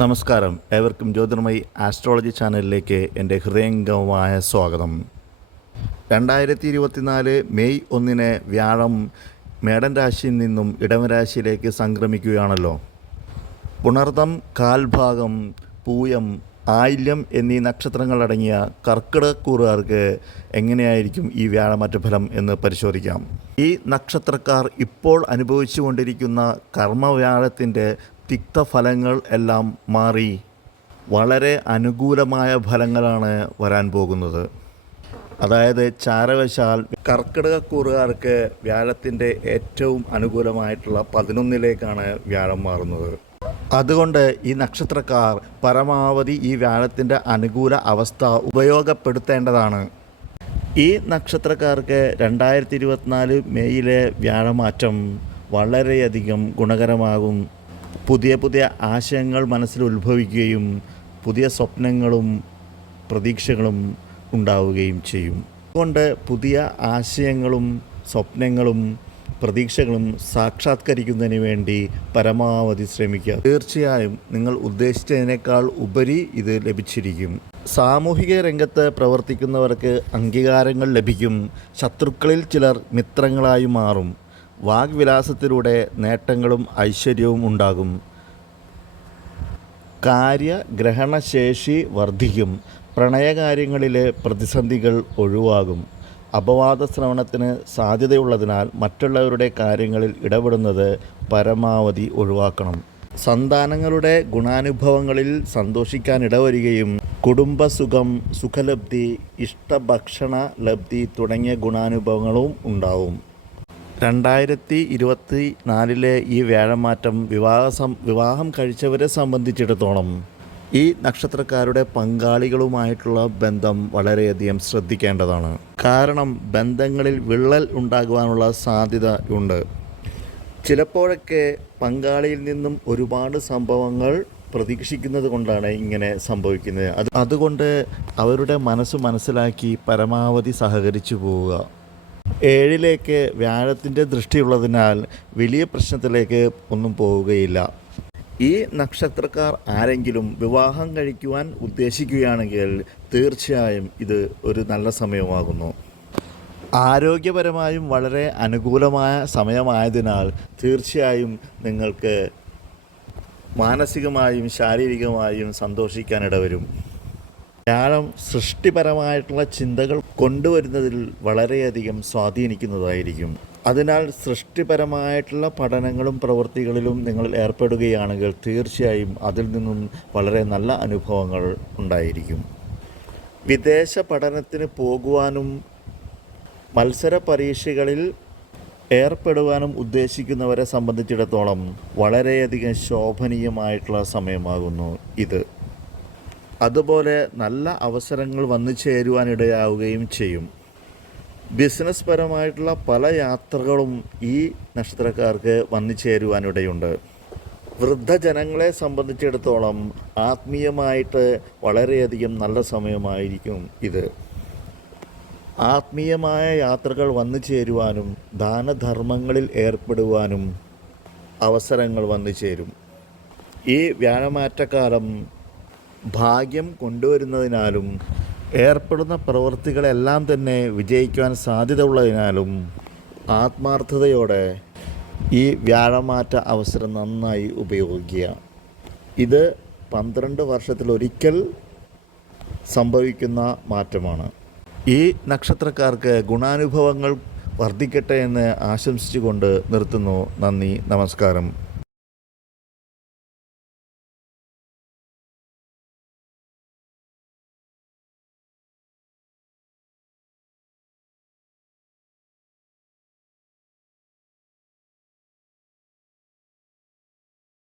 നമസ്കാരം. ഏവർക്കും ജ്യോതിർമയി ആസ്ട്രോളജി ചാനലിലേക്ക് എന്റെ ഹൃദയംഗമായ സ്വാഗതം. രണ്ടായിരത്തി ഇരുപത്തിനാല് മെയ് ഒന്നിന് വ്യാഴം മേടൻ രാശിയിൽ നിന്നും ഇടവരാശിയിലേക്ക് സംക്രമിക്കുകയാണല്ലോ. പുണർതം കാൽഭാഗം പൂയം ആയില്യം എന്നീ നക്ഷത്രങ്ങളടങ്ങിയ കർക്കിടകക്കൂറുകാർക്ക് എങ്ങനെയായിരിക്കും ഈ വ്യാഴമറ്റ ഫലം എന്ന് പരിശോധിക്കാം. ഈ നക്ഷത്രക്കാർ ഇപ്പോൾ അനുഭവിച്ചുകൊണ്ടിരിക്കുന്ന കർമ്മവ്യാഴത്തിന്റെ തിക്തഫലങ്ങൾ എല്ലാം മാറി വളരെ അനുകൂലമായ ഫലങ്ങളാണ് വരാൻ പോകുന്നത്. അതായത് ചാരവശാൽ കർക്കിടകക്കൂറുകാർക്ക് വ്യാഴത്തിന്റെ ഏറ്റവും അനുകൂലമായിട്ടുള്ള പതിനൊന്നിലേക്കാണ് വ്യാഴം മാറുന്നത്. അതുകൊണ്ട് ഈ നക്ഷത്രക്കാർ പരമാവധി ഈ വ്യാഴത്തിന്റെ അനുകൂല അവസ്ഥ ഉപയോഗപ്പെടുത്തേണ്ടതാണ്. ഈ നക്ഷത്രക്കാർക്ക് രണ്ടായിരത്തി ഇരുപത്തിനാല് മെയ്യിലെ വ്യാഴമാറ്റം വളരെയധികം ഗുണകരമാകും പുതിയ പുതിയ ആശയങ്ങൾ മനസ്സിൽ ഉത്ഭവിക്കുകയും പുതിയ സ്വപ്നങ്ങളും പ്രതീക്ഷകളും ഉണ്ടാവുകയും ചെയ്യും. അതുകൊണ്ട് പുതിയ ആശയങ്ങളും സ്വപ്നങ്ങളും പ്രതീക്ഷകളും സാക്ഷാത്കരിക്കുന്നതിന് വേണ്ടി പരമാവധി ശ്രമിക്കുക. തീർച്ചയായും നിങ്ങൾ ഉദ്ദേശിച്ചതിനേക്കാൾ ഉപരി ഇത് ലഭിച്ചിരിക്കും. സാമൂഹിക രംഗത്ത് പ്രവർത്തിക്കുന്നവർക്ക് അംഗീകാരങ്ങൾ ലഭിക്കും. ശത്രുക്കളിൽ ചിലർ മിത്രങ്ങളായി മാറും. വാഗ്വിലാസത്തിലൂടെ നേട്ടങ്ങളും ഐശ്വര്യവും ഉണ്ടാകും. കാര്യഗ്രഹണശേഷി വർദ്ധിക്കും. പ്രണയകാര്യങ്ങളിലെ പ്രതിസന്ധികൾ ഒഴിവാകും. അപവാദ ശ്രവണത്തിന് സാധ്യതയുള്ളതിനാൽ മറ്റുള്ളവരുടെ കാര്യങ്ങളിൽ ഇടപെടുന്നത് പരമാവധി ഒഴിവാക്കണം. സന്താനങ്ങളുടെ ഗുണാനുഭവങ്ങളിൽ സന്തോഷിക്കാൻ ഇടവരികയും കുടുംബസുഖം സുഖലബ്ധി ഇഷ്ടഭക്ഷണ ലബ്ധി തുടങ്ങിയ ഗുണാനുഭവങ്ങളും ഉണ്ടാവും. രണ്ടായിരത്തി ഇരുപത്തി നാലിലെ ഈ വ്യാഴമാറ്റം വിവാഹ വിവാഹം കഴിച്ചവരെ സംബന്ധിച്ചിടത്തോളം ഈ നക്ഷത്രക്കാരുടെ പങ്കാളികളുമായിട്ടുള്ള ബന്ധം വളരെയധികം ശ്രദ്ധിക്കേണ്ടതാണ്. കാരണം ബന്ധങ്ങളിൽ വിള്ളൽ ഉണ്ടാകുവാനുള്ള സാധ്യത ഉണ്ട്. ചിലപ്പോഴൊക്കെ പങ്കാളിയിൽ നിന്നും ഒരുപാട് സംഭവങ്ങൾ പ്രതീക്ഷിക്കുന്നത് കൊണ്ടാണ് ഇങ്ങനെ സംഭവിക്കുന്നത്. അത് അതുകൊണ്ട് അവരുടെ മനസ്സ് മനസ്സിലാക്കി പരമാവധി സഹകരിച്ചു പോവുക. ഏഴിലേക്ക് വ്യാഴത്തിന്റെ ദൃഷ്ടിയുള്ളതിനാൽ വലിയ പ്രശ്നത്തിലേക്ക് ഒന്നും പോവുകയില്ല. ഈ നക്ഷത്രക്കാർ ആരെങ്കിലും വിവാഹം കഴിക്കുവാൻ ഉദ്ദേശിക്കുകയാണെങ്കിൽ തീർച്ചയായും ഇത് ഒരു നല്ല സമയമാകുന്നു. ആരോഗ്യപരമായും വളരെ അനുകൂലമായ സമയമായതിനാൽ തീർച്ചയായും നിങ്ങൾക്ക് മാനസികമായും ശാരീരികമായും സന്തോഷിക്കാനിടവരും വ്യാഴം സൃഷ്ടിപരമായിട്ടുള്ള ചിന്തകൾ കൊണ്ടുവരുന്നതിൽ വളരെയധികം സ്വാധീനിക്കുന്നതായിരിക്കും. അതിനാൽ സൃഷ്ടിപരമായിട്ടുള്ള പഠനങ്ങളും പ്രവൃത്തികളിലും നിങ്ങൾ ഏർപ്പെടുകയാണെങ്കിൽ തീർച്ചയായും അതിൽ നിന്നും വളരെ നല്ല അനുഭവങ്ങൾ ഉണ്ടായിരിക്കും. വിദേശ പഠനത്തിന് പോകുവാനും മത്സര പരീക്ഷകളിൽ ഏർപ്പെടുവാനും ഉദ്ദേശിക്കുന്നവരെ സംബന്ധിച്ചിടത്തോളം വളരെയധികം ശോഭനീയമായിട്ടുള്ള സമയമാകുന്നു ഇത്. അതുപോലെ നല്ല അവസരങ്ങൾ വന്നു ചേരുവാനിടയാവുകയും ചെയ്യും. ബിസിനസ് പരമായിട്ടുള്ള പല യാത്രകളും ഈ നക്ഷത്രക്കാർക്ക് വന്നു ചേരുവാനിടയുണ്ട്. വൃദ്ധജനങ്ങളെ സംബന്ധിച്ചിടത്തോളം ആത്മീയമായിട്ട് വളരെയധികം നല്ല സമയമായിരിക്കും ഇത്. ആത്മീയമായ യാത്രകൾ വന്നു ചേരുവാനും ദാനധർമ്മങ്ങളിൽ ഏർപ്പെടുവാനും അവസരങ്ങൾ വന്നു ചേരും. ഈ വ്യാഴമാറ്റക്കാലം ഭാഗ്യം കൊണ്ടുവരുന്നതിനാലും ഏർപ്പെടുന്ന പ്രവൃത്തികളെല്ലാം തന്നെ വിജയിക്കുവാൻ സാധ്യത ഉള്ളതിനാലും ആത്മാർത്ഥതയോടെ ഈ വ്യാഴമാറ്റ അവസരം നന്നായി ഉപയോഗിക്കുക. ഇത് പന്ത്രണ്ട് വർഷത്തിലൊരിക്കൽ സംഭവിക്കുന്ന മാറ്റമാണ്. ഈ നക്ഷത്രക്കാർക്ക് ഗുണാനുഭവങ്ങൾ വർദ്ധിക്കട്ടെ എന്ന് ആശംസിച്ചുകൊണ്ട് നിർത്തുന്നു. നന്ദി നമസ്കാരം.